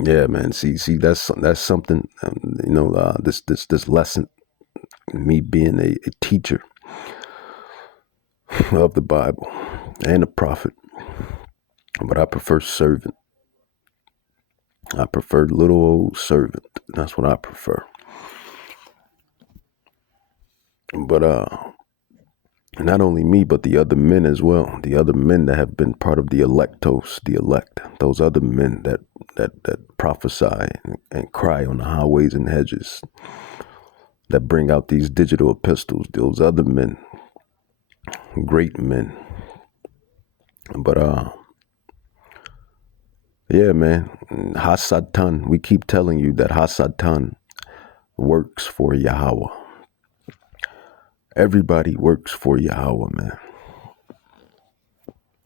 Yeah, man. See, that's something. This lesson, me being a teacher of the Bible and a prophet, but I prefer servant. I prefer little old servant. That's what I prefer. But not only me, but the other men as well. The other men that have been part of the Elektos, the elect. Those other men that prophesy and cry on the highways and hedges, that bring out these digital epistles. Those other men, great men. But yeah, man, Hasatan. We keep telling you that Hasatan works for Yahweh. Everybody works for Yahweh, man.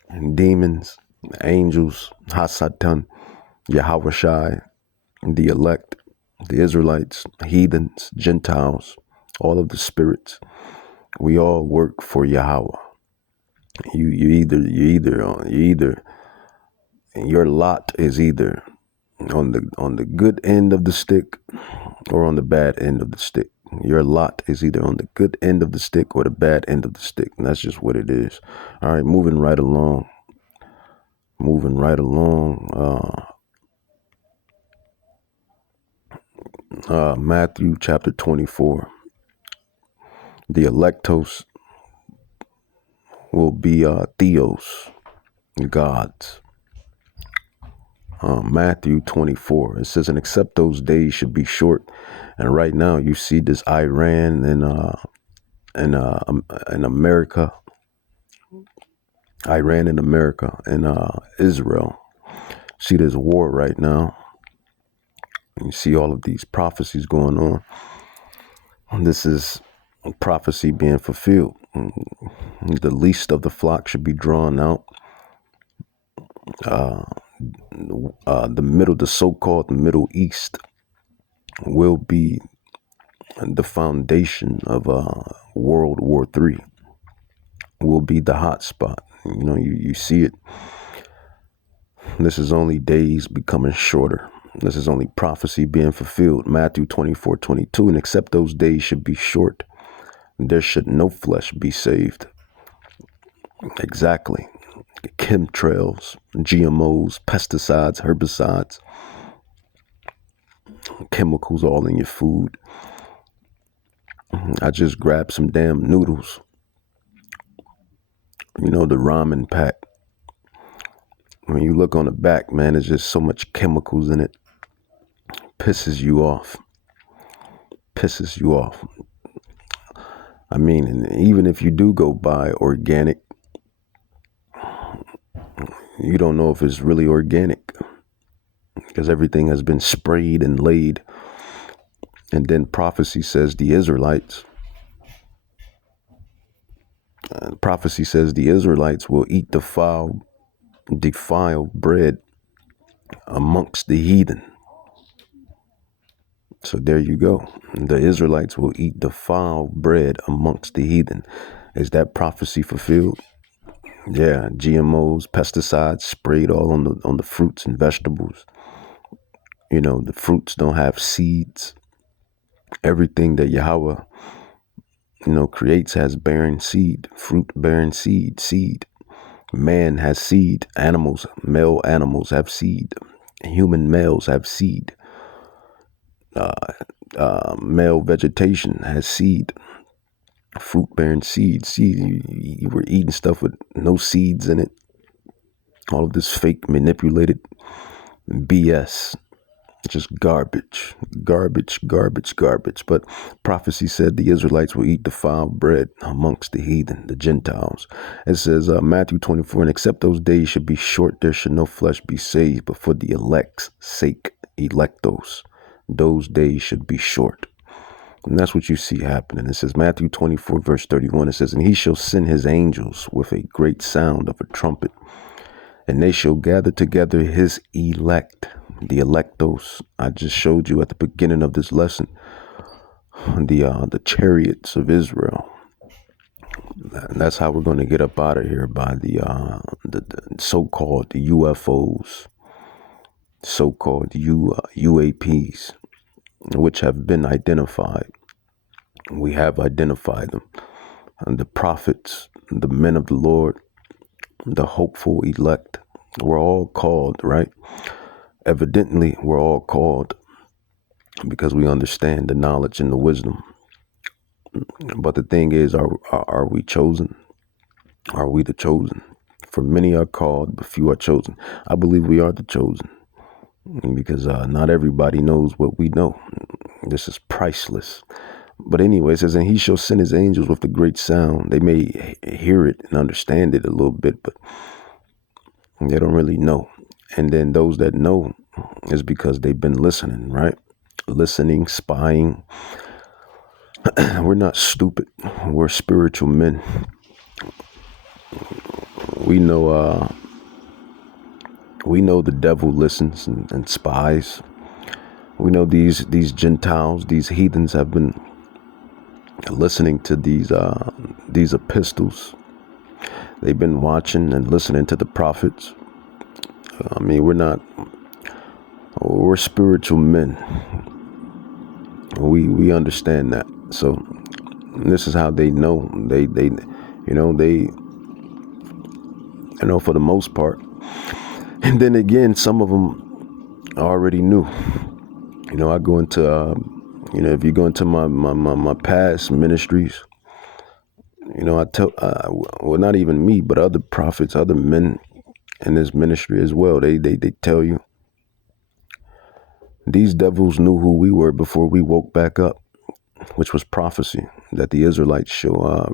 And demons, angels, Hasatan, Yahweh Shai, the elect, the Israelites, heathens, Gentiles, all of the spirits. We all work for Yahweh. Your lot is either on the good end of the stick or on the bad end of the stick. Your lot is either on the good end of the stick or the bad end of the stick. And that's just what it is. All right, moving right along. Matthew chapter 24. The Elektos will be Theos, gods. Matthew 24. It says, and except those days should be short. And right now you see this Iran and America, Iran and America and Israel. See, there's a war right now. You see all of these prophecies going on. This is prophecy being fulfilled. The least of the flock should be drawn out. The so-called Middle East will be the foundation of World War III. Will be the hot spot. You see it. This is only days becoming shorter. This is only prophecy being fulfilled. Matthew 24:22. And except those days should be short, there should no flesh be saved. Exactly. Chemtrails, GMOs, pesticides, herbicides, chemicals all in your food. I just grabbed some damn noodles. The ramen pack. When you look on the back, man, there's just so much chemicals in it. Pisses you off. I mean, and even if you do go buy organic, you don't know if it's really organic because everything has been sprayed and laid. And then prophecy says the Israelites will eat defiled bread amongst the heathen. So there you go. The Israelites will eat defiled bread amongst the heathen. Is that prophecy fulfilled? Yeah, GMOs, pesticides sprayed all on the fruits and vegetables. The fruits don't have seeds. Everything that Yahweh, creates has bearing seed, fruit bearing seed. Man has seed. Male animals have seed. Human males have seed. Male vegetation has seed. Fruit bearing seeds. You were eating stuff with no seeds in it. All of this fake manipulated BS. Just garbage. But prophecy said the Israelites will eat defiled bread amongst the heathen, the Gentiles. It says Matthew 24, and except those days should be short, there should no flesh be saved, but for the elect's sake, Elektos, those days should be short. And that's what you see happening. It says Matthew 24, verse 31, it says, and he shall send his angels with a great sound of a trumpet, and they shall gather together his elect, the Elektos. I just showed you at the beginning of this lesson, the chariots of Israel. And that's how we're going to get up out of here, by the so-called UFOs. so-called UAPs, which have been identified. We have identified them. And the prophets, the men of the Lord, the hopeful elect, we're all called, right? Evidently, we're all called because we understand the knowledge and the wisdom. But the thing is, are we chosen? Are we the chosen? For many are called, but few are chosen. I believe we are the chosen because not everybody knows what we know. This is priceless. But anyway, it says, and he shall send his angels with a great sound. They may hear it and understand it a little bit, but they don't really know. And then those that know is because they've been listening, right? Listening, spying. We're not stupid. We're spiritual men. We know the devil listens and spies. We know these Gentiles, these heathens have been listening to these epistles. They've been watching and listening to the prophets. I mean, we're spiritual men. We understand that. So this is how they know. They for the most part. And then again, some of them already knew. I go into if you go into my past ministries, I tell well, not even me, but other prophets, other men in this ministry as well. They tell you these devils knew who we were before we woke back up, which was prophecy that the Israelites shall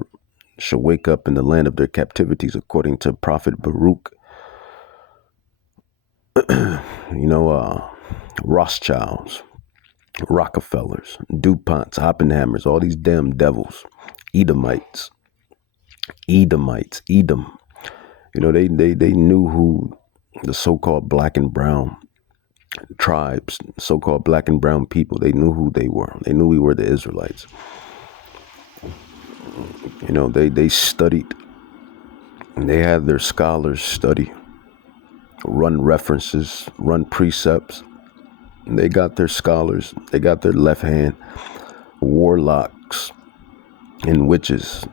wake up in the land of their captivities, according to Prophet Baruch. Rothschilds, Rockefellers, DuPonts, Oppenheimers, all these damn devils, Edomites, Edom. They knew who the so-called black and brown tribes, so-called black and brown people, they knew who they were. They knew we were the Israelites. They studied. They had their scholars study, run references, run precepts. They got their scholars. They got their left hand warlocks and witches.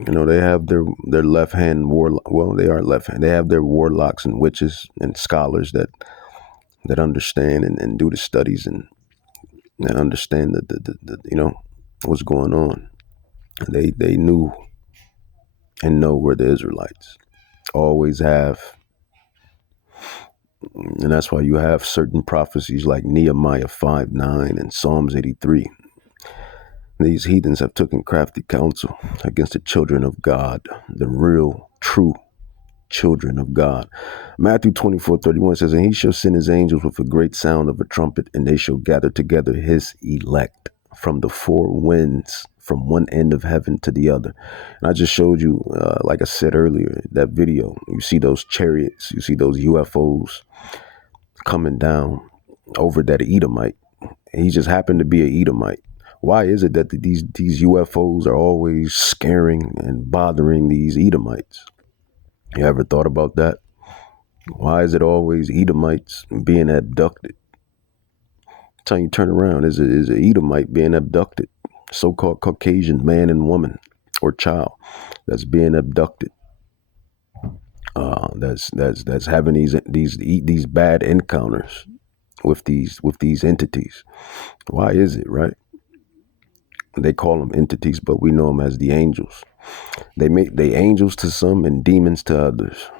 They have their left hand warlock. Well, they are left hand. They have their warlocks and witches and scholars that understand and do the studies and understand the what's going on. They knew and know we're the Israelites. Always have. And that's why you have certain prophecies like Nehemiah 5:9 and Psalms 83. These heathens have taken crafty counsel against the children of God, the real, true children of God. Matthew 24:31 says, and he shall send his angels with a great sound of a trumpet, and they shall gather together his elect from the four winds, from one end of heaven to the other. And I just showed you, like I said earlier, that video. You see those chariots, you see those UFOs coming down over that Edomite. He just happened to be an Edomite. Why is it that these UFOs are always scaring and bothering these Edomites? You ever thought about that? Why is it always Edomites being abducted? Time you turn around, is an Edomite being abducted, so-called Caucasian man and woman or child that's being abducted. That's having these bad encounters with these entities. Why is it, right? They call them entities, but we know them as the angels. They angels to some and demons to others.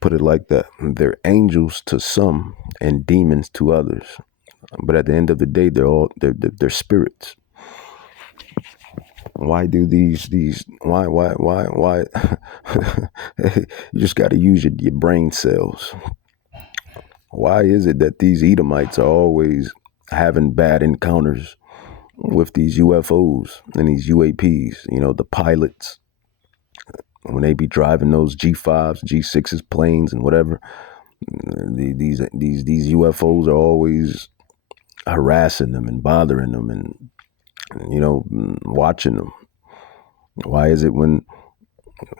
Put it like that. They're angels to some and demons to others. But at the end of the day, they're spirits. Why do these why you just got to use your brain cells. Why is it that these Edomites are always having bad encounters with these UFOs and these UAPs, the pilots, when they be driving those G5s, G6s, planes and whatever, these UFOs are always harassing them and bothering them and watching them. Why is it when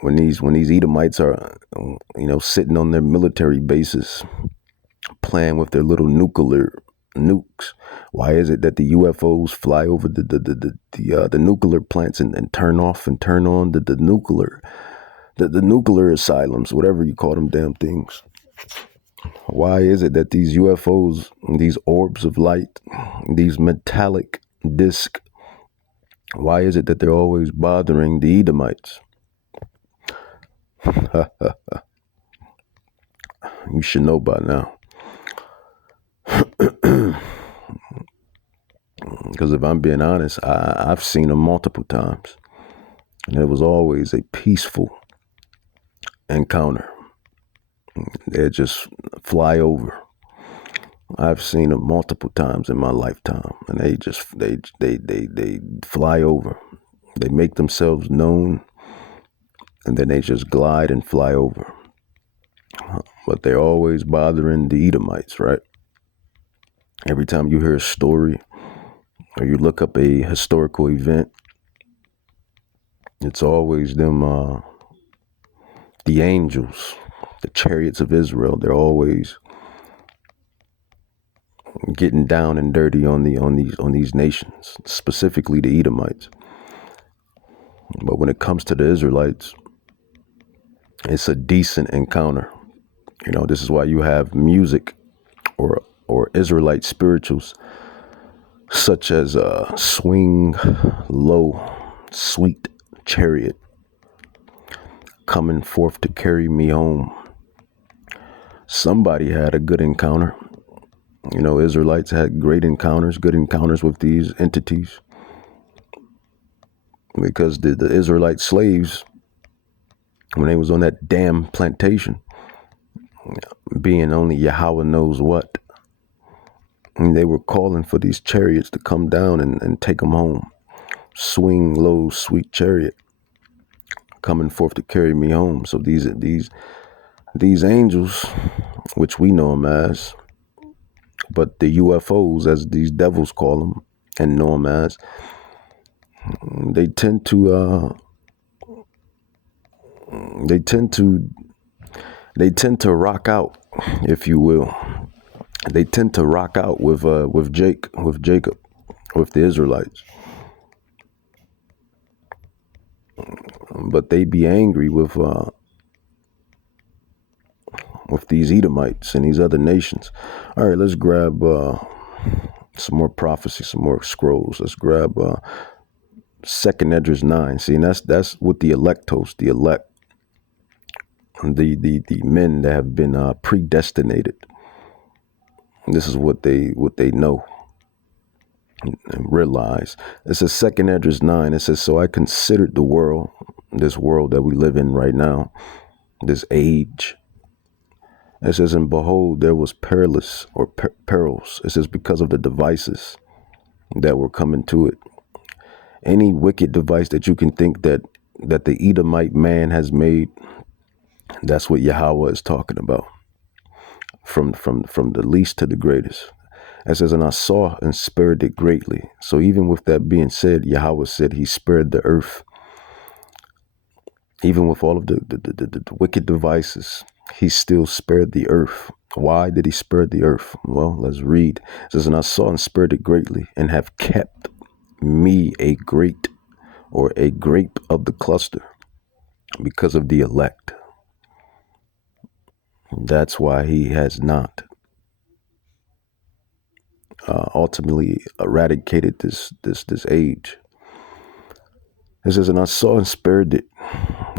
When these Edomites are, sitting on their military bases, playing with their little nuclear nukes, why is it that the UFOs fly over the nuclear plants and turn off and turn on the nuclear asylums, whatever you call them damn things? Why is it that these UFOs, these orbs of light, these metallic discs, why is it that they're always bothering the Edomites? You should know by now. Because if I'm being honest, I've seen them multiple times. And it was always a peaceful encounter. They just fly over. I've seen them multiple times in my lifetime, and they fly over. They make themselves known, and then they just glide and fly over. But they're always bothering the Edomites, right? Every time you hear a story or you look up a historical event, it's always them, the angels, the chariots of Israel. They're always getting down and dirty on these nations, specifically the Edomites. But when it comes to the Israelites, it's a decent encounter. This is why you have music or Israelite spirituals such as Swing Low, Sweet Chariot, Coming Forth to Carry Me Home. Somebody had a good encounter. Israelites had great encounters, good encounters with these entities. Because the Israelite slaves, when they was on that damn plantation, being only Yahweh knows what, and they were calling for these chariots to come down and take them home. Swing low, sweet chariot, coming forth to carry me home. So these angels, which we know them as, but the UFOs, as these devils call them and know them as, they tend to rock out, if you will. They tend to rock out with Jacob, with the Israelites. But they be angry with these Edomites and these other nations. All right, let's grab some more prophecy, some more scrolls. Let's grab 2 Esdras 9. See, and that's what the Elektos, the elect, the men that have been predestinated. This is what they know and realize. It says 2 Esdras 9. It says, so I considered the world, this world that we live in right now, this age. It says, and behold, there was perils. It says, because of the devices that were coming to it. Any wicked device that you can think that the Edomite man has made, that's what Yahweh is talking about. From the least to the greatest. It says, and I saw and spared it greatly. So even with that being said, Yahweh said he spared the earth. Even with all of the wicked devices, he still spared the earth. Why did he spare the earth? Well, let's read. It says, and I saw and spared it greatly, and have kept me a grape of the cluster, because of the elect. That's why he has not ultimately eradicated this age. It says, and I saw and spared it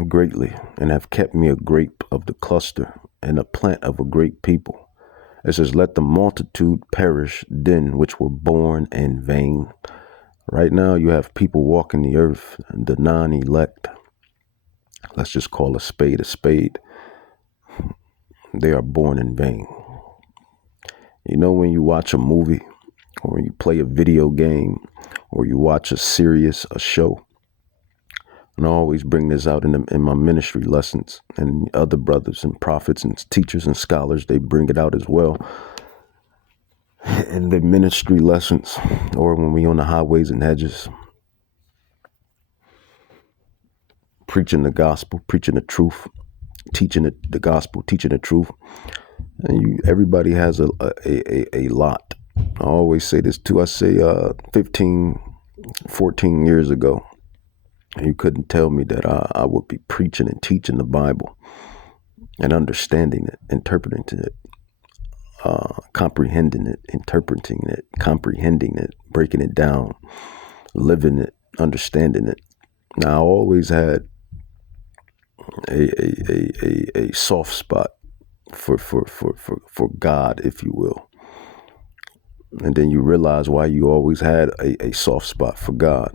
greatly, and have kept me a grape of the cluster, and a plant of a great people. It says, let the multitude perish then which were born in vain. Right now you have people walking the earth, the non-elect. Let's just call a spade a spade. They are born in vain. When you watch a movie, or you play a video game, or you watch a show, and I always bring this out in my ministry lessons, and other brothers and prophets and teachers and scholars, they bring it out as well in the ministry lessons, or when we on the highways and hedges. preaching the gospel, preaching the truth, teaching the gospel, teaching the truth. And everybody has a lot. I always say this too. I say 15, 14 years ago, you couldn't tell me that I would be preaching and teaching the Bible and understanding it, interpreting it, comprehending it, interpreting it, comprehending it, breaking it down, living it, understanding it. Now, I always had a soft spot for God, if you will. And then you realize why you always had a soft spot for God.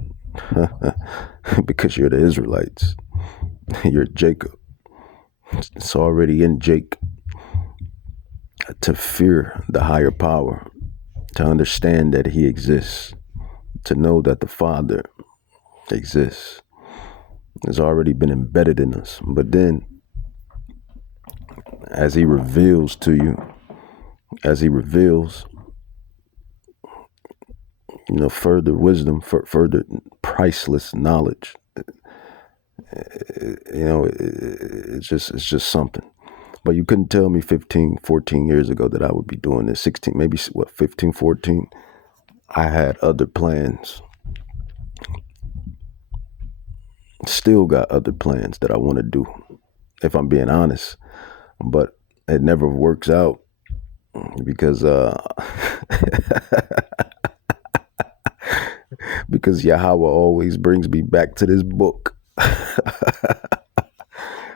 Because you're the Israelites. You're Jacob. It's already in Jake to fear the higher power, to understand that he exists, to know that the Father exists. It's already been embedded in us. But then, as he reveals to you, as he reveals, further wisdom, further priceless knowledge, it's just something. But you couldn't tell me 15, 14 years ago that I would be doing this. 16, maybe 15, 14. I had other plans. Still got other plans that I want to do, if I'm being honest. But it never works out because because Yahweh always brings me back to this book.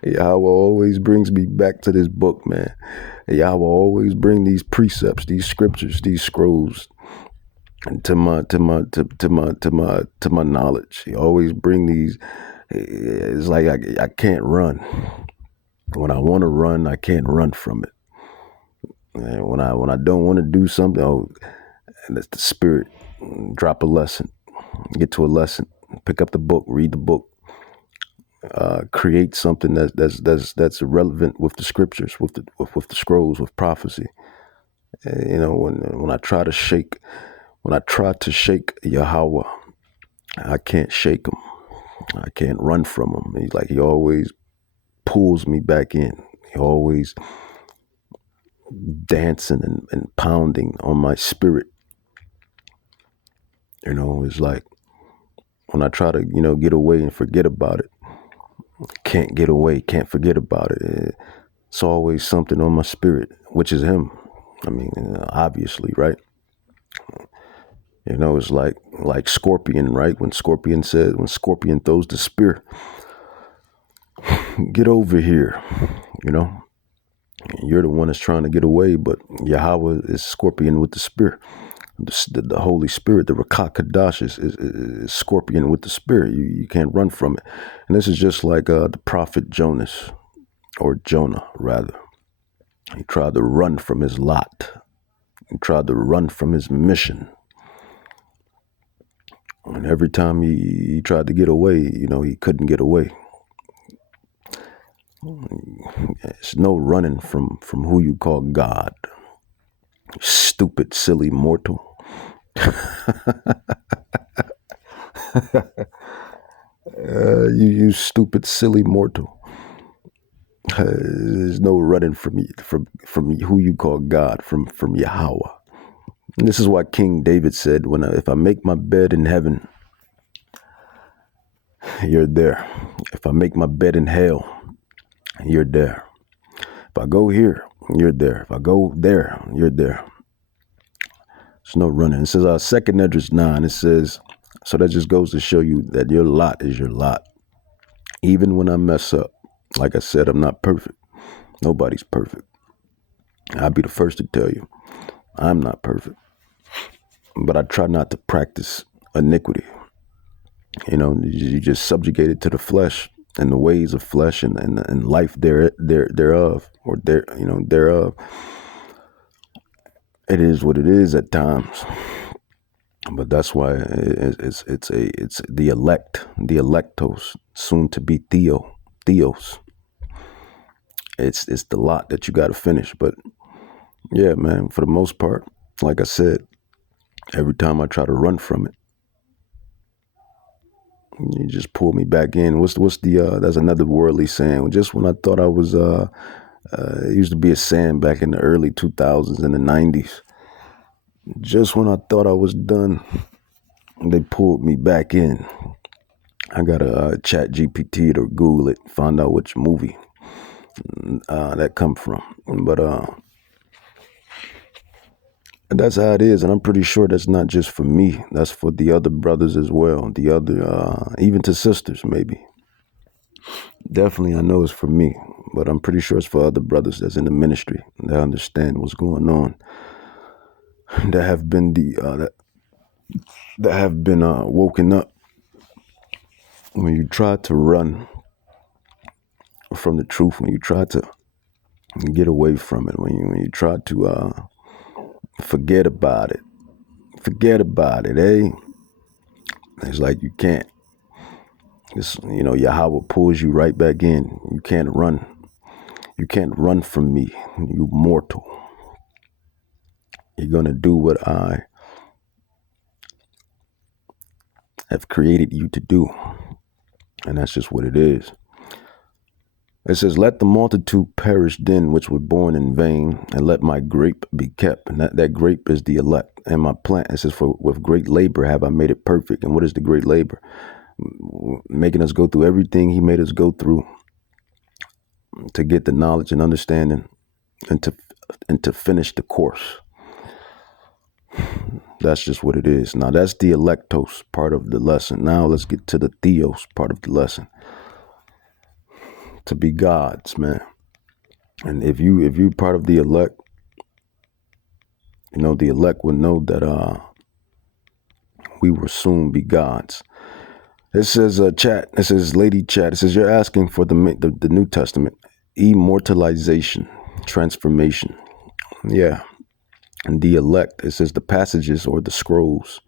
Yahweh always brings me back to this book, man. Yahweh always bring these precepts, these scriptures, these scrolls to my knowledge. He always bring these. It's like I can't run. When I want to run, I can't run from it. And when I don't want to do something, and it's the Spirit. Drop a lesson, get to a lesson, pick up the book, read the book, create something that's relevant with the scriptures, with the scrolls, with prophecy. And, when I try to shake Yahweh, I can't shake him. I can't run from him. He always pulls me back in. He always dancing and pounding on my spirit. It's like when I try to, get away and forget about it, can't get away, can't forget about it. It's always something on my spirit, which is him. I mean, obviously, right? It's like Scorpion, right? When Scorpion throws the spear, get over here, You're the one that's trying to get away, but Yahweh is Scorpion with the spear. The Holy Spirit, the Rakah Kadash is Scorpion with the Spirit. You can't run from it. And this is just like the prophet Jonas, or Jonah, rather. He tried to run from his lot. He tried to run from his mission. And every time he tried to get away, he couldn't get away. It's no running from who you call God. Stupid, silly mortal. You stupid, silly mortal. There's no running from who you call God, from Yahweh. And this is why King David said, if I make my bed in heaven, you're there. If I make my bed in hell, you're there. If I go here, you're there. If I go there, you're there. There's no running. It says 2 Esdras 9. It says, so that just goes to show you that your lot is your lot. Even when I mess up, like I said, I'm not perfect. Nobody's perfect. I'll be the first to tell you, I'm not perfect. But I try not to practice iniquity. You just subjugated to the flesh and the ways of flesh and life thereof. It is what it is at times. But that's why it's the elect, the Elektos, soon to be Theos. It's the lot that you got to finish. But yeah, man, for the most part, like I said, every time I try to run from it, You just pulled me back in. What's the that's another worldly saying. Just when I thought I was it used to be a saying back in the early 2000s and the 90s. Just when I thought I was done, they pulled me back in. I got to chat GPT or Google it, find out which movie that come from. But that's how it is, and I'm pretty sure that's not just for me. That's for the other brothers as well. The other, even to sisters, maybe. Definitely, I know it's for me, but I'm pretty sure it's for other brothers that's in the ministry that understand what's going on. That have been that have been woken up. When you try to run from the truth, when you try to get away from it, when you try to forget about it, eh? It's like you can't. It's, Yahweh pulls you right back in. You can't run. You can't run from me, you mortal. You're gonna do what I have created you to do, and that's just what it is. It says, let the multitude perish then which were born in vain, and let my grape be kept. And that grape is the elect. And my plant, it says, for with great labor have I made it perfect. And what is the great labor? Making us go through everything he made us go through to get the knowledge and understanding and to finish the course. That's just what it is. Now that's the Elektos part of the lesson. Now let's get to the Theos part of the lesson. To be gods, man. And if you part of the elect, the elect would know that we will soon be gods. It says chat. It says lady chat. It says you're asking for the New Testament immortalization, transformation. Yeah. And the elect. It says the passages or the scrolls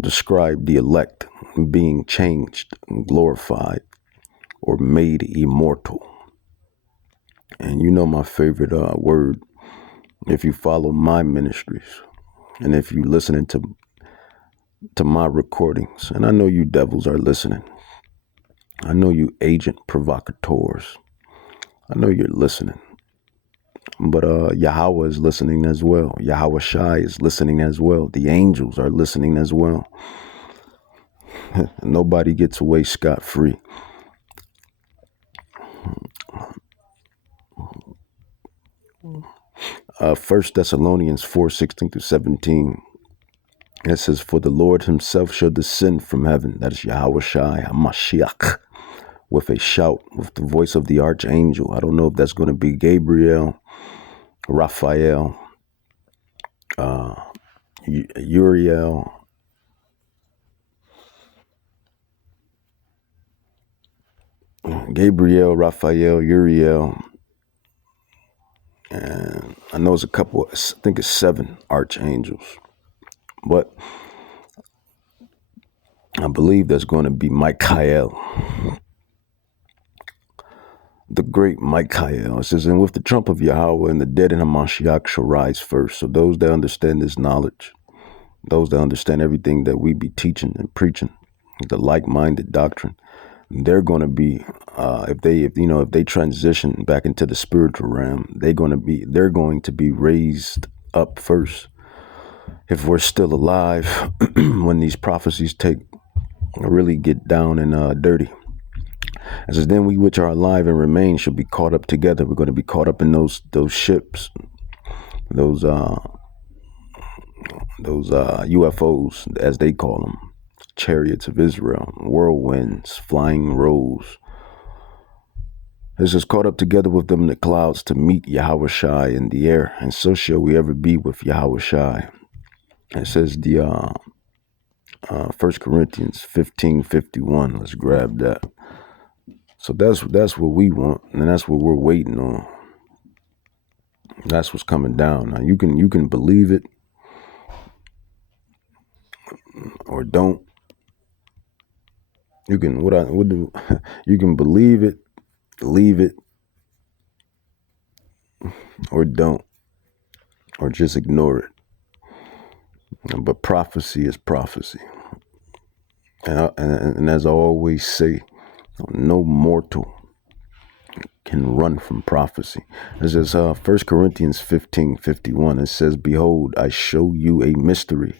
describe the elect being changed, glorified, or made immortal. And my favorite word, if you follow my ministries and if you listening to my recordings, and I know you devils are listening. I know you agent provocateurs. I know you're listening. But Yahweh is listening as well. Yahweh Shai is listening as well. The angels are listening as well. Nobody gets away scot-free. First Thessalonians 4:16-17. It says, for the Lord himself shall descend from heaven, that is Yahweh Shai, HaMashiach, with a shout, with the voice of the archangel. I don't know if that's going to be Gabriel, Raphael, Uriel, Raphael, Uriel, and I know it's a couple, I think it's 7 archangels. But I believe there's going to be Michael, the great Michael. It says, and with the trump of Yahweh and the dead in Hamashiach shall rise first. So those that understand this knowledge, those that understand everything that we be teaching and preaching, the like-minded doctrine, they're going to be, if they transition back into the spiritual realm, they're going to be raised up first. If we're still alive, when these prophecies really get down and dirty. It says, then we which are alive and remain shall be caught up together. We're going to be caught up in those ships, those UFOs, as they call them, chariots of Israel, whirlwinds, flying roes. It says, caught up together with them in the clouds to meet Yahweh Shai in the air, and so shall we ever be with Yahweh Shai. It says the 1 Corinthians 15:51. Let's grab that. So that's what we want, and that's what we're waiting on. That's what's coming down. Now you can believe it or don't. You can you can believe it, leave it, or don't, or just ignore it. But prophecy is prophecy. And as I always say, no mortal can run from prophecy. It says 1 Corinthians 15:51. It says, behold, I show you a mystery.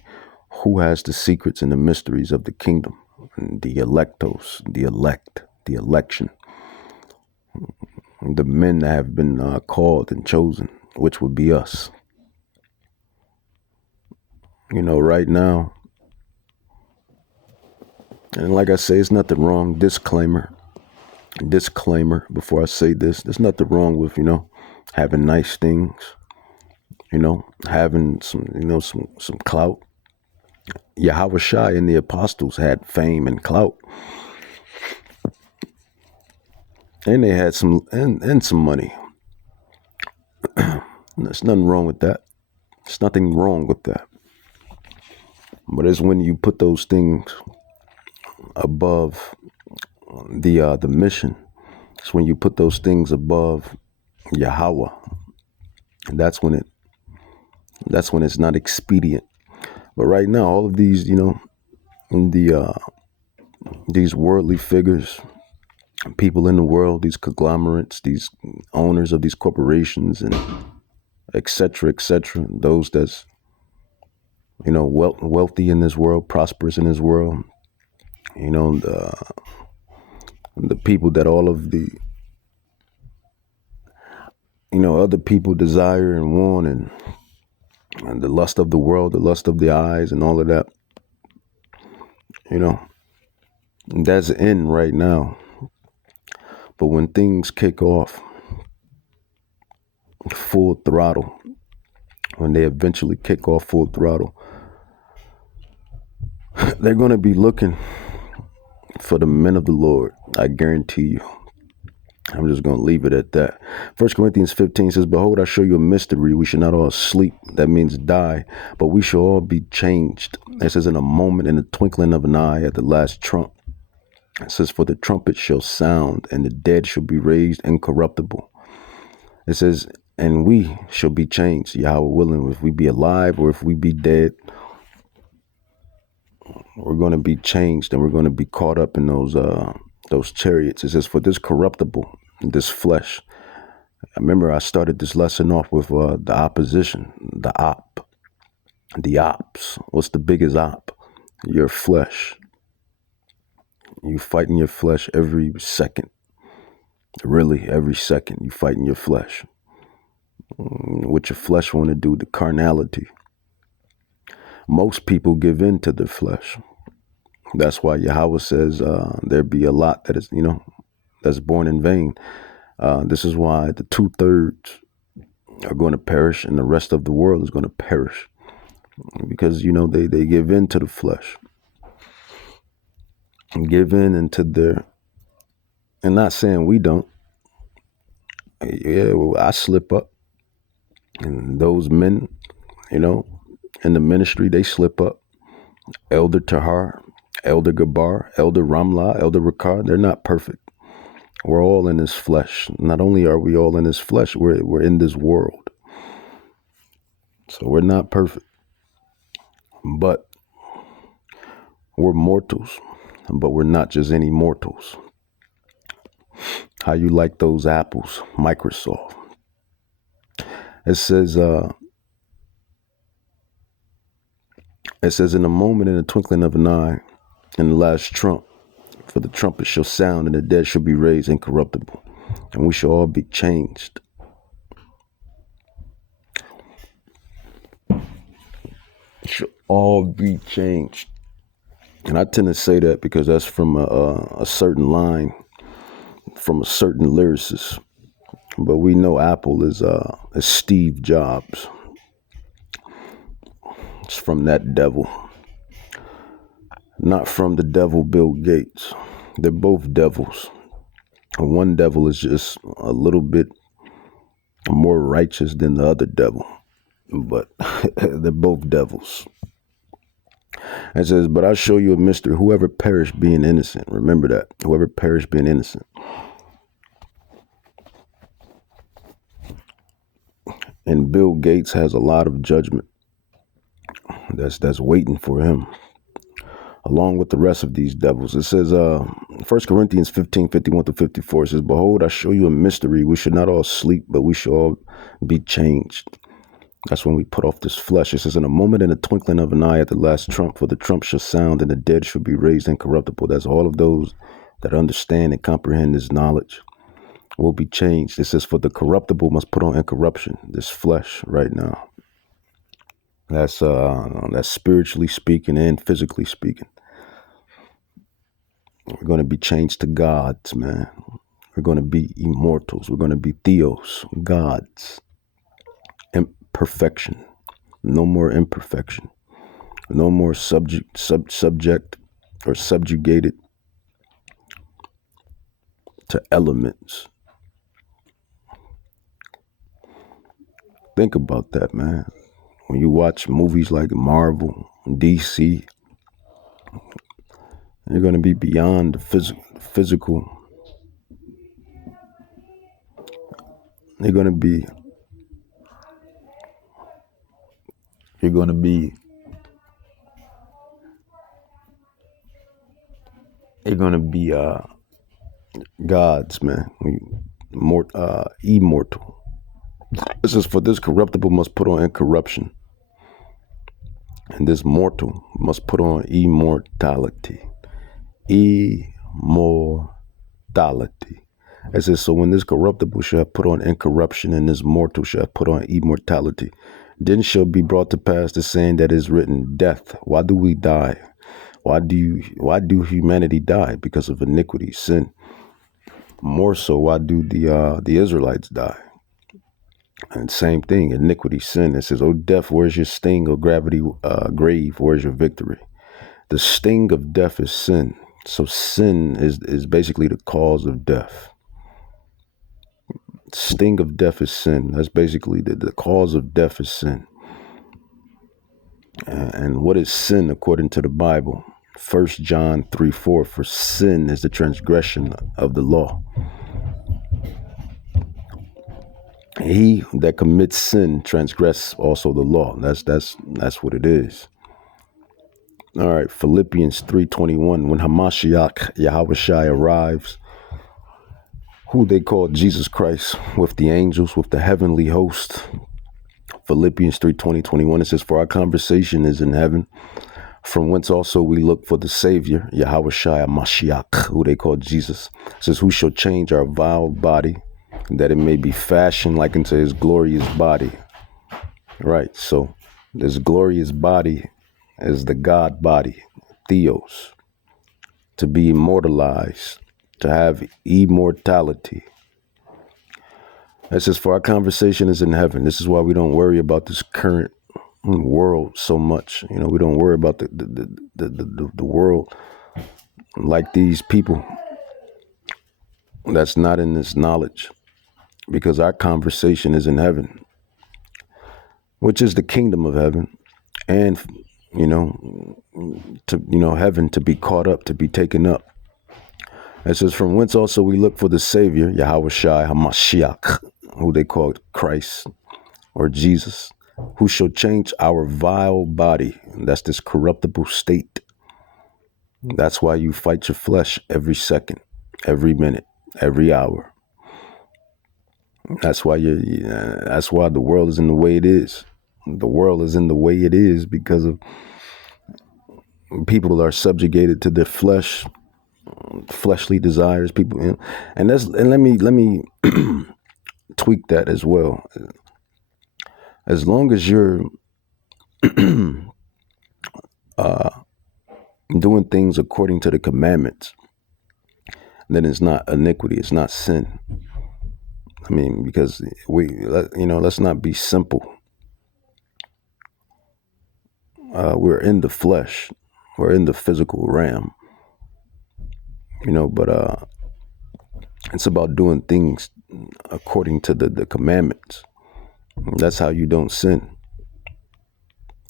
Who has the secrets and the mysteries of the kingdom? The electos, the elect, the election, the men that have been called and chosen, which would be us. Right now, and like I say, it's nothing wrong. Disclaimer, before I say this, there's nothing wrong with, having nice things, having some clout. Yahweh Shai and the apostles had fame and clout. And they had some money. There's nothing wrong with that. There's nothing wrong with that. But it's when you put those things above the mission. It's when you put those things above Yahweh. And that's when it's not expedient. But right now, all of these, these worldly figures, people in the world, these conglomerates, these owners of these corporations, and et cetera, those that's, wealthy in this world, prosperous in this world, the people that all of the, other people desire and want, and the lust of the world, the lust of the eyes, and all of that, that's in right now. But when things kick off full throttle, when they eventually kick off full throttle, they're going to be looking for the men of the Lord. I guarantee you. I'm just going to leave it at that. 1 Corinthians 15 says, behold, I show you a mystery. We should not all sleep. That means die, but we shall all be changed. It says, in a moment, in the twinkling of an eye, at the last trump. It says, for the trumpet shall sound, and the dead shall be raised incorruptible. It says, and we shall be changed, Yahweh willing. If we be alive or if we be dead, we're going to be changed, and we're going to be caught up in those chariots. It says, for this corruptible, this flesh. I remember I started this lesson off with the opposition, the ops. What's the biggest op? Your flesh. You fighting your flesh every second. Really, every second you fighting your flesh. What your flesh want to do, the carnality. Most people give in to their flesh. That's why Yahweh says there be a lot that is, that's born in vain. This is why the 2/3 are going to perish and the rest of the world is going to perish. Because, they give in to the flesh. And give in into their, and not saying we don't. Yeah, well, I slip up. And those men, in the ministry, they slip up. Elder Tahar, Elder Gabar, Elder Ramla, Elder Ricard, they're not perfect. We're all in this flesh. Not only are we all in this flesh, we're in this world. So we're not perfect. But we're mortals. But we're not just any mortals. How you like those apples? Microsoft. It says, in a moment, in the twinkling of an eye, in the last trump, for the trumpet shall sound, and the dead shall be raised incorruptible, and we shall all be changed. Shall all be changed. And I tend to say that because that's from a certain line, from a certain lyricist. But we know Apple is Steve Jobs. It's from that devil. Not from the devil Bill Gates. They're both devils. One devil is just a little bit more righteous than the other devil. But they're both devils. It says, but I show you a mystery. Whoever perished being innocent. Remember that. Whoever perished being innocent. And Bill Gates has a lot of judgment that's waiting for him. A along with the rest of these devils. It says, 1 Corinthians 15:51-54, it says, behold, I show you a mystery. We should not all sleep, but we should all be changed. That's when we put off this flesh. It says, in a moment, in a twinkling of an eye at the last trump, for the trump shall sound, and the dead shall be raised incorruptible. That's all of those that understand and comprehend this knowledge will be changed. It says, for the corruptible must put on incorruption, this flesh right now. That's spiritually speaking and physically speaking. We're going to be changed to gods, man. We're going to be immortals. We're going to be theos, gods. Perfection. No more imperfection. No more subject or subjugated to elements. Think about that, man. When you watch movies like Marvel, DC, you're going to be beyond the physical. You're going to be gods, man. Immortal. This is for this corruptible must put on incorruption, and this mortal must put on immortality. Immortality. It says, so when this corruptible shall have put on incorruption, and this mortal shall have put on immortality, then shall be brought to pass the saying that is written, death, why do we die? Why do humanity die? Because of iniquity, sin. More so, why do the Israelites die? And same thing, iniquity, sin. It says, oh death, where's your sting? Oh gravity, grave, where's your victory? The sting of death is sin. So sin is basically the cause of death. Sting of death is sin. That's basically the cause of death is sin. And what is sin according to the Bible? 1 John 3:4, for sin is the transgression of the law. He that commits sin transgress also the law. That's what it is. All right, Philippians 3:21, when Hamashiach, Yahushua arrives, who they call Jesus Christ, with the angels, with the heavenly host. Philippians 3:20-21, it says, for our conversation is in heaven, from whence also we look for the Savior, Yahushua Mashiach, who they call Jesus. It says, who shall change our vile body, that it may be fashioned like unto his glorious body. Right, so this glorious body is the God body, Theos, to be immortalized, to have immortality. It says, for our conversation is in heaven. This is why we don't worry about this current world so much. You know, we don't worry about the world like these people that's not in this knowledge, because our conversation is in heaven, which is the kingdom of heaven, and heaven to be caught up, to be taken up. It says, from whence also we look for the Savior, Yahushua HaMashiach, who they call Christ or Jesus, who shall change our vile body. That's this corruptible state. That's why you fight your flesh every second, every minute, every hour. That's why that's why the world is in the way it is. The world is in the way it is because of people are subjugated to their flesh, fleshly desires. People, and let me tweak that as well. As long as you're doing things according to the commandments, then it's not iniquity, it's not sin. I mean, because let's not be simple. We're in the flesh, we're in the physical realm, but it's about doing things according to the commandments. That's how you don't sin.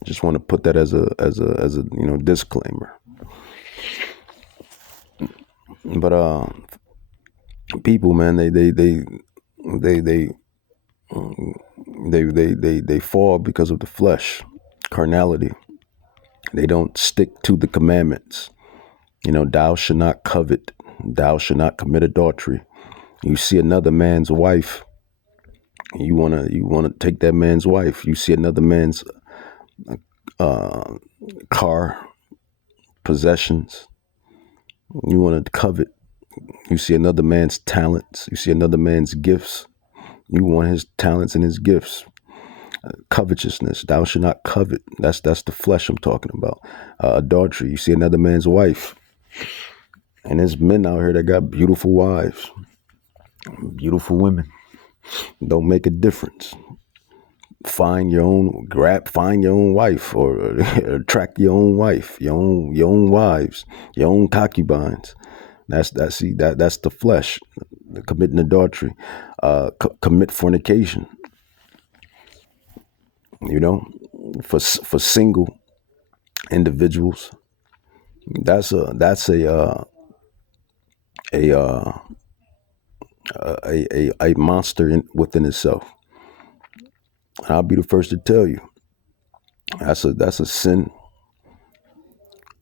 Just want to put that as a disclaimer. But people, man, they fall because of the flesh, carnality. They don't stick to the commandments. Thou shalt not covet. Thou shalt not commit adultery. You see another man's wife, you wanna take that man's wife. You see another man's car, possessions, you want to covet. You see another man's talents. You see another man's gifts. You want his talents and his gifts. Covetousness. Thou shalt not covet. That's the flesh I'm talking about. Adultery. You see another man's wife. And there's men out here that got beautiful wives, beautiful women. Don't make a difference. Find your own wife, or attract your own wife, your own wives, your own concubines. That's the flesh. Committing adultery, commit fornication. For single individuals, that's a monster within itself. I'll be the first to tell you, that's a sin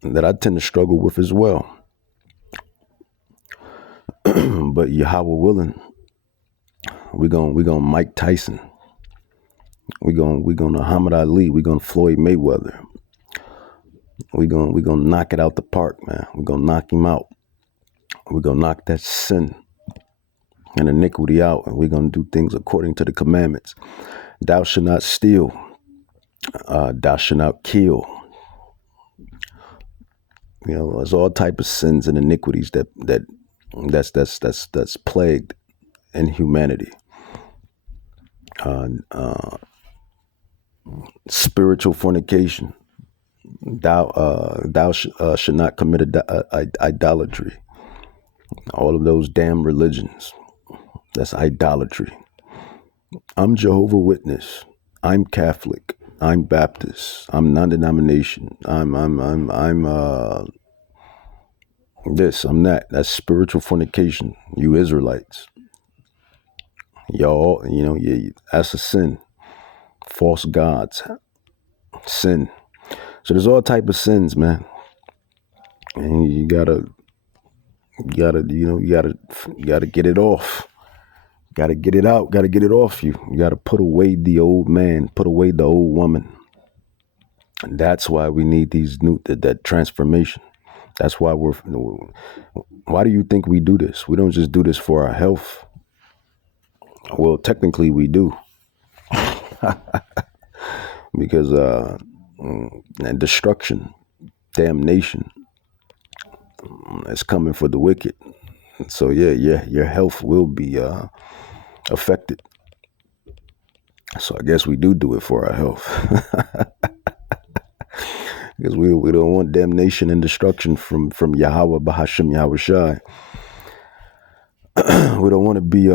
that I tend to struggle with as well. But Yahweh willing, we're gonna Mike Tyson. We're gonna Muhammad Ali. We're gonna Floyd Mayweather. We're gonna knock it out the park, man. We're gonna knock him out. We're gonna knock that sin and iniquity out, and we're gonna do things according to the commandments. Thou shalt not steal. Thou shalt not kill. There's all type of sins and iniquities that's plagued in humanity. Spiritual fornication. Thou should not commit idolatry. All of those damn religions. That's idolatry. I'm Jehovah's Witness. I'm Catholic. I'm Baptist. I'm non-denomination. I'm this. I'm that. That's spiritual fornication. You Israelites. Y'all, that's a sin. False gods. Sin. So there's all type of sins, man. And you gotta get it off. Gotta get it out. Gotta get it off you. You gotta put away the old man. Put away the old woman. And that's why we need that transformation. That's why why do you think we do this? We don't just do this for our health. Well, technically we do. Because destruction, damnation is coming for the wicked. So your health will be affected. So I guess we do it for our health. Because we don't want damnation and destruction from Yahweh Bahashim Yahweh Shai. We don't want to be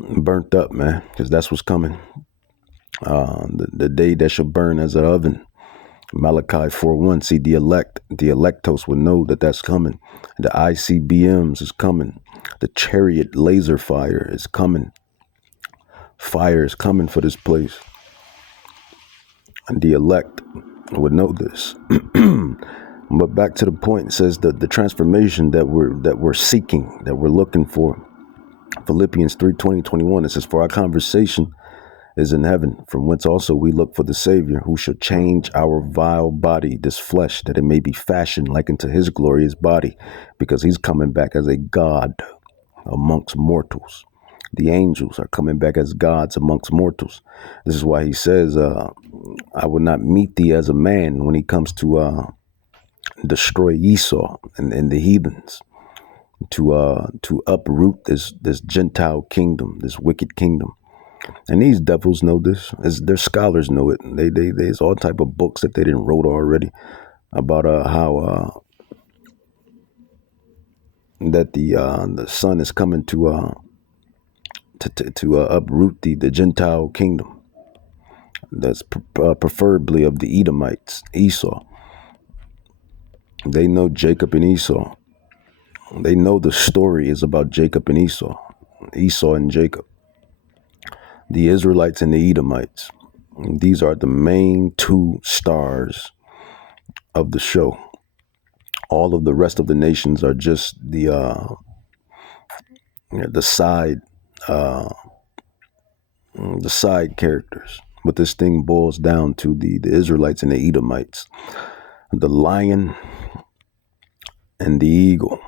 burnt up, man, because that's what's coming. The day that shall burn as an oven. Malachi 4:1. See, the Elektos will know that that's coming. The ICBMs is coming. The chariot laser fire is coming. Fire is coming for this place. And the elect would know this. But back to the point, it says the transformation that we're seeking, that we're looking for. Philippians 3:20-21. It says, for our conversation is in heaven, from whence also we look for the Savior, who shall change our vile body, this flesh, that it may be fashioned like unto his glorious body, because he's coming back as a God amongst mortals. The angels are coming back as gods amongst mortals. This is why he says, I will not meet thee as a man, when he comes to destroy Esau and the heathens, to uproot this Gentile kingdom, this wicked kingdom. And these devils know this. Their scholars know it. There's all type of books that they didn't wrote already about how that the son is coming to uproot the Gentile kingdom. That's preferably of the Edomites, Esau. They know Jacob and Esau. They know the story is about Jacob and Esau and Jacob. The Israelites and the Edomites. These are the main two stars of the show. All of the rest of the nations are just the side characters. But this thing boils down to the Israelites and the Edomites, the lion and the eagle.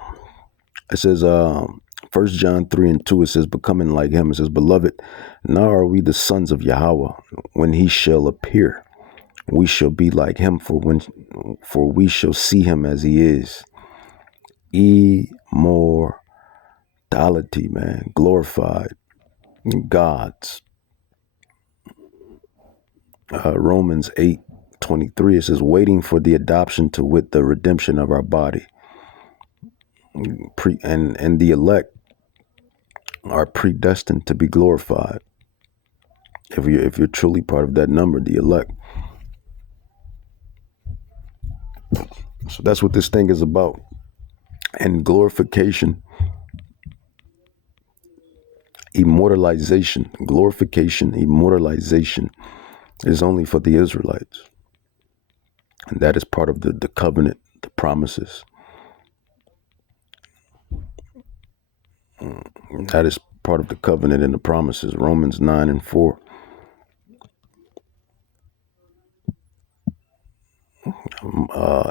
It says, 1 John 3:2, it says, becoming like him. It says, beloved, now are we the sons of Yahweh. When he shall appear, we shall be like him, for we shall see him as he is. Immortality, man, glorified, gods. Romans 8:23, it says, waiting for the adoption, to wit, the redemption of our body. And the elect are predestined to be glorified. If you're truly part of that number, the elect. So that's what this thing is about. And glorification, immortalization is only for the Israelites. And that is part of the covenant, the promises. That is part of the covenant and the promises. Romans 9:4.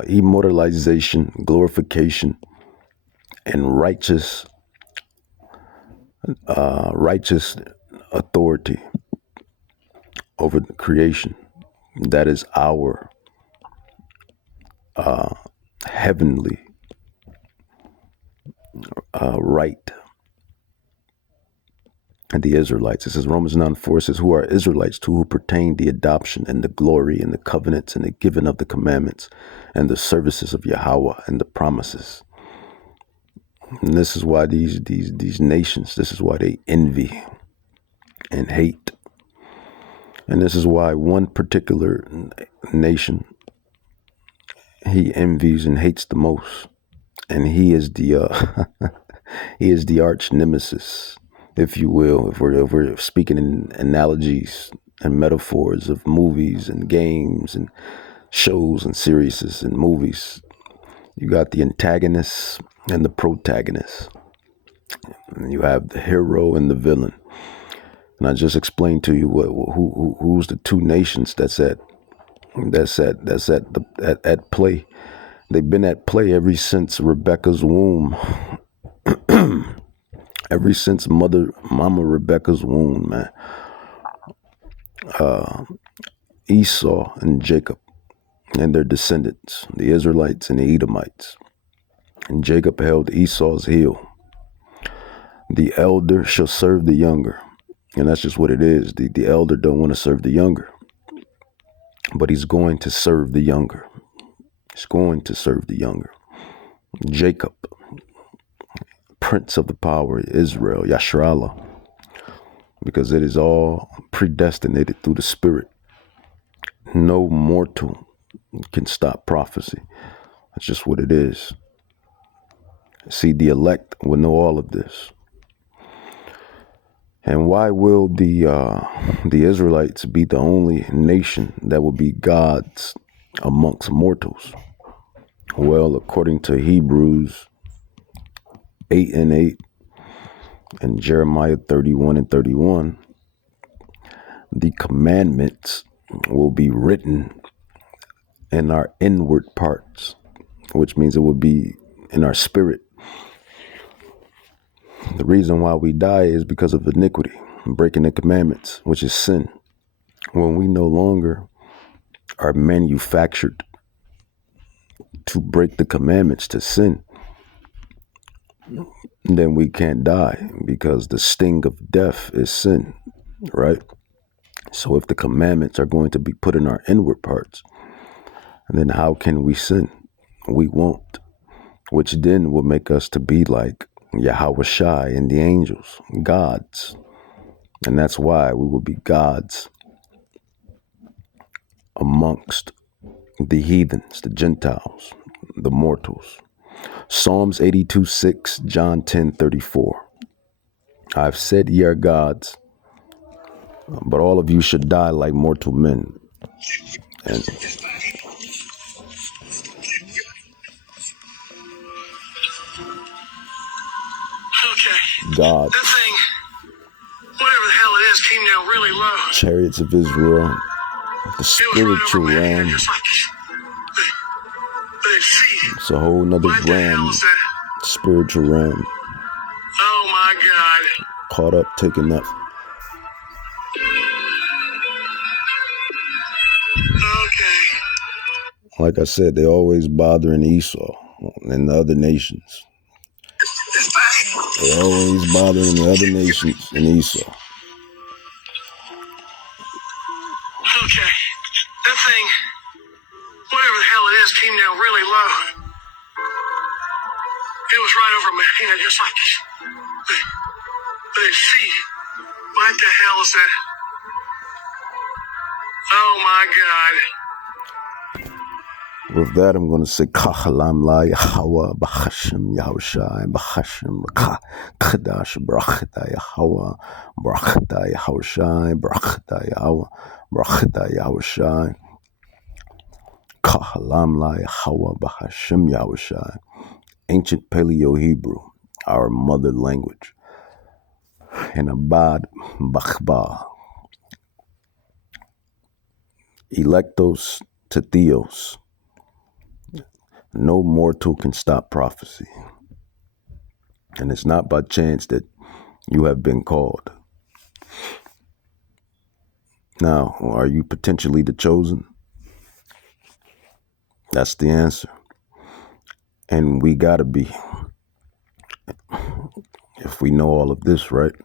Immortalization, glorification, and righteous authority over the creation. That is our heavenly right. And the Israelites, it says Romans 9:4 says, who are Israelites, to who pertain the adoption and the glory and the covenants and the giving of the commandments and the services of Yahweh and the promises. And this is why these nations, this is why they envy and hate. And this is why one particular nation he envies and hates the most. And he is the he is the arch nemesis, if you will, if we're speaking in analogies and metaphors of movies and games and shows and series and movies. You got the antagonist and the protagonist. And you have the hero and the villain. And I just explained to you who's the two nations that's at play. They've been at play ever since Rebecca's womb. Ever since Mama Rebecca's womb, man. Esau and Jacob and their descendants, the Israelites and the Edomites. And Jacob held Esau's heel. The elder shall serve the younger. And that's just what it is. The elder don't want to serve the younger. But he's going to serve the younger. He's going to serve the younger. Jacob, prince of the power, Israel, Yashrala. Because it is all predestinated through the Spirit. No mortal can stop prophecy. That's just what it is. See, the elect will know all of this. And why will the Israelites be the only nation that will be gods amongst mortals? Well, according to Hebrews 8:8 and Jeremiah 31:31, the commandments will be written in our inward parts, which means it will be in our spirit. The reason why we die is because of iniquity, breaking the commandments, which is sin. When we no longer are manufactured to break the commandments, to sin, then we can't die, because the sting of death is sin, right? So if the commandments are going to be put in our inward parts, then how can we sin? We won't, which then will make us to be like Yahweh Shai and the angels, gods. And that's why we will be gods amongst the heathens, the Gentiles, the mortals. Psalms 82:6, John 10:34. I've said ye are gods, but all of you should die like mortal men. And God, That thing, whatever the hell it is, came down really low. chariots of Israel, the spiritual realm. It's a whole nother realm, spiritual realm. Oh my God. Caught up, taken up. Okay. Like I said, they always bothering Esau and the other nations. They always bothering the other nations and Esau. Okay. That thing, whatever the hell it is, came down really low. It was right over my head, just like this. But his feet, what the hell is that? Oh my God. With that, I'm going to say, Kahalam la Yahweh, B'Hashem Yahushai, B'Hashem Kadash, Brachata Yahweh, Brachata Yahushai, Brachata Yahweh, Brachata Yahushai. Kahalam la Yahweh, B'Hashem Yahushai. Ancient Paleo-Hebrew, our mother language. And Abad Bachba. Elektos To Theos. No mortal can stop prophecy. And it's not by chance that you have been called. Now, are you potentially the chosen? That's the answer. And we gotta be. If we know all of this, right?